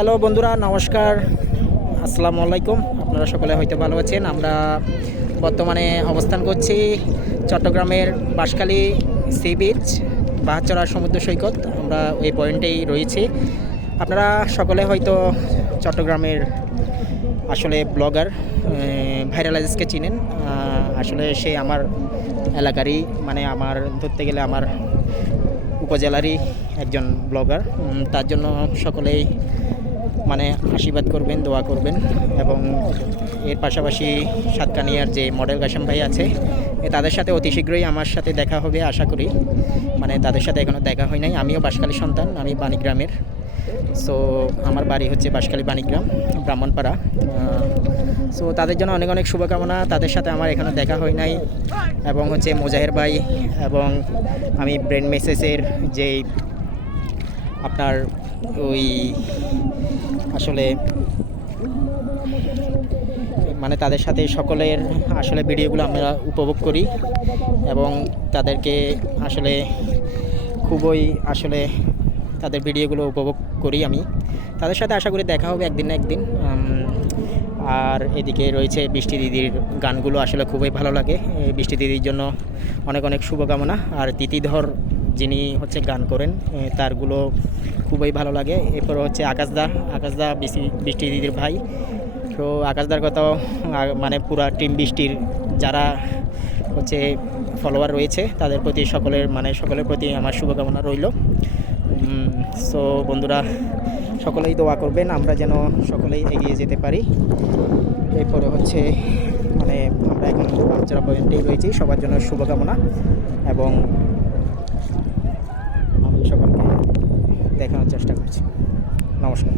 Hello বন্ধুরা, নমস্কার, আসসালামু আলাইকুম। আপনারা সকলে হয়তো ভালো আছেন। আমরা বর্তমানে অবস্থান করছি চট্টগ্রামের বাঁশখালী সি বিচ, বাহাচড়া সমুদ্র সৈকত। আমরা এই পয়েন্টেই রয়েছি। আপনারা সকলে হয়তো চট্টগ্রামের আসলে ব্লগার ভাইরাল আজিজকে চিনেন। আসলে সে আমার এলাকারই, মানে আমার ধরতে গেলে আমার উপজেলারই একজন ব্লগার। তার জন্য সকলেই মানে আশীর্বাদ করবেন, দোয়া করবেন। এবং এর পাশাপাশি সাতকানিয়ার যে মডেল কাশেম ভাই আছে, তাদের সাথে অতি শীঘ্রই আমার সাথে দেখা হবে আশা করি। মানে তাদের সাথে এখনও দেখা হয় নাই। আমিও বাঁশখালী সন্তান, আমি বাণীগ্রামের। সো আমার বাড়ি হচ্ছে বাঁশখালী বাণীগ্রাম, ব্রাহ্মণপাড়া। সো তাদের জন্য অনেক অনেক শুভকামনা। তাদের সাথে আমার এখনও দেখা হয় নাই। এবং হচ্ছে মোজাহের ভাই এবং আমি ব্রেন মেসেজের যেই আপনার ওই আসলে মানে তাদের সাথে সকলের আসলে ভিডিওগুলো আমরা উপভোগ করি এবং তাদেরকে আসলে খুবই আসলে তাদের ভিডিওগুলো উপভোগ করি। আমি তাদের সাথে আশা করি দেখা হবে একদিন না একদিন। আর এদিকে রয়েছে বৃষ্টি দিদির গানগুলো আসলে খুবই ভালো লাগে। বৃষ্টি দিদির জন্য অনেক অনেক শুভকামনা। আর তিথিধর যিনি হচ্ছে গান করেন, তারগুলো খুবই ভালো লাগে। এরপর হচ্ছে আকাশদা বৃষ্টি দিদির ভাই। তো আকাশদার কথাও মানে পুরা টিম বৃষ্টির যারা হচ্ছে ফলোয়ার রয়েছে তাদের প্রতি সকলের প্রতি আমার শুভকামনা রইল। সো বন্ধুরা, সকলেই দোয়া করবেন আমরা যেন সকলেই এগিয়ে যেতে পারি। এরপরে হচ্ছে মানে আমরা এখন বাচ্চারা পয়েন্টেই রয়েছি। সবার জন্য শুভকামনা এবং আমি সকলকে দেখানোর চেষ্টা করছি। নমস্কার।